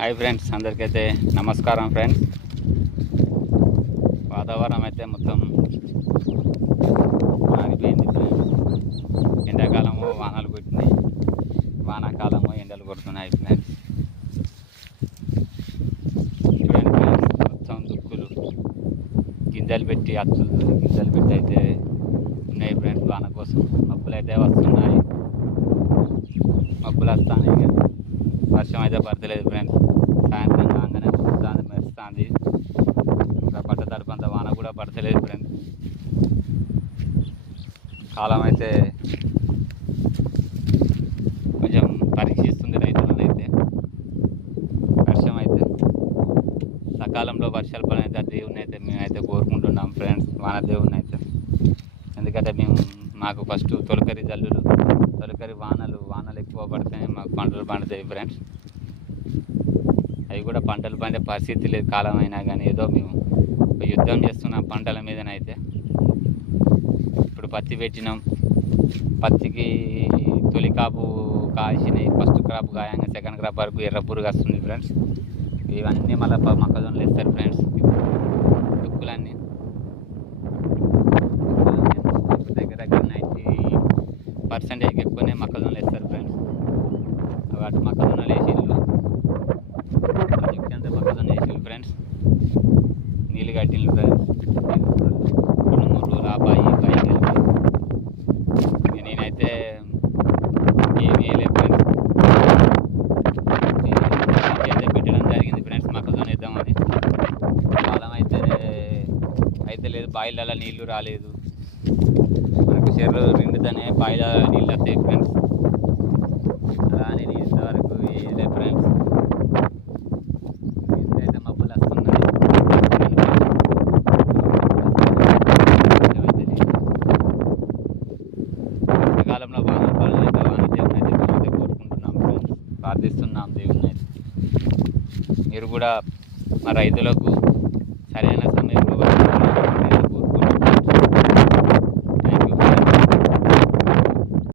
Hi friends, అందరికైతే నమస్కారం friends. వాతావరణం అయితే మొత్తం మారిపోయింది ఫ్రెండ్స్. ఎండాకాలము వానలు కొట్టినాయి, వానాకాలము ఎండలు కొడుతున్నాయి ఫ్రెండ్స్. చూడండి ఫ్రెండ్స్, మొత్తం దుక్కులు గింజలు పెట్టి గింజలు పెట్టి అయితే ఉన్నాయి ఫ్రెండ్స్. వాన కోసం మబ్బులు అయితే వస్తున్నాయి, మబ్బులు వస్తున్నాయి కానీ వర్షం అయితే పడతలేదు ఫ్రెండ్స్. సాయంత్రం కాగానే వస్తుంది, మెరుస్తుంది. ఇంకా పట్ట తడపంత వాన కూడా పడతలేదు ఫ్రెండ్స్. కాలం అయితే కొంచెం పరీక్షిస్తుంది రైతులను అయితే. వర్షం అయితే సకాలంలో వర్షాలు పడైతే దేవుని అయితే మేమైతే కోరుకుంటున్నాం ఫ్రెండ్స్, వాన దేవుని అయితే. ఎందుకంటే మాకు ఫస్ట్ తొలకరి జల్లులు, తొలకరి వానలు ఎక్కువ పడితేనే మాకు పంటలు పండుతాయి ఫ్రెండ్స్. అవి కూడా పంటలు పండే పరిస్థితి లేదు కాలం అయినా కానీ. ఏదో మేము యుద్ధం చేస్తున్నాం పంటల మీదనైతే. ఇప్పుడు పత్తి పెట్టినాం, పత్తికి తొలి కాపు కాసినాయి. ఫస్ట్ క్రాప్ కాయంగా సెకండ్ క్రాప్ వరకు ఎర్ర పురుగు వస్తుంది ఫ్రెండ్స్. ఇవన్నీ మళ్ళీ మొక్కజొన్నలు వేస్తారు ఫ్రెండ్స్. దుక్కులన్నీ దగ్గర 90% ఎక్కువనే మొక్కజొన్నలు వేస్తారు ఫ్రెండ్స్. వాటి మొక్కజొన్నలు వేసిళ్ళు, అంత మొక్కజొన్న వేసిళ్ళు ఫ్రెండ్స్. నీళ్ళు కట్టిళ్ళు ఫ్రెండ్స్. 2-3 రోజులు ఆపాయి పైకి వెళ్ళి నేనైతే ఏమి వేయలేదు ఫ్రెండ్స్. అయితే పెట్టడం జరిగింది ఫ్రెండ్స్, మొక్కజొన్న వేద్దామని. కాలం అయితే లేదు, బాయిలలో నీళ్లు రాలేదు. మనకు చెరువు నిండుతూనే బాయిల నీళ్ళు వస్తాయి ఫ్రెండ్స్. అలా అని నేను ఇంతవరకు వేయలేదు ఫ్రెండ్స్. అయితే మబ్బులు వస్తున్నాయి. ఎండాకాలంలో వాన పనులు అయితే వాన దేవుని అయితే మేమైతే కోరుకుంటున్నాం ఫ్రెండ్స్, ప్రార్థిస్తున్నాం దేవుని అయితే. మీరు కూడా మా రైతులకు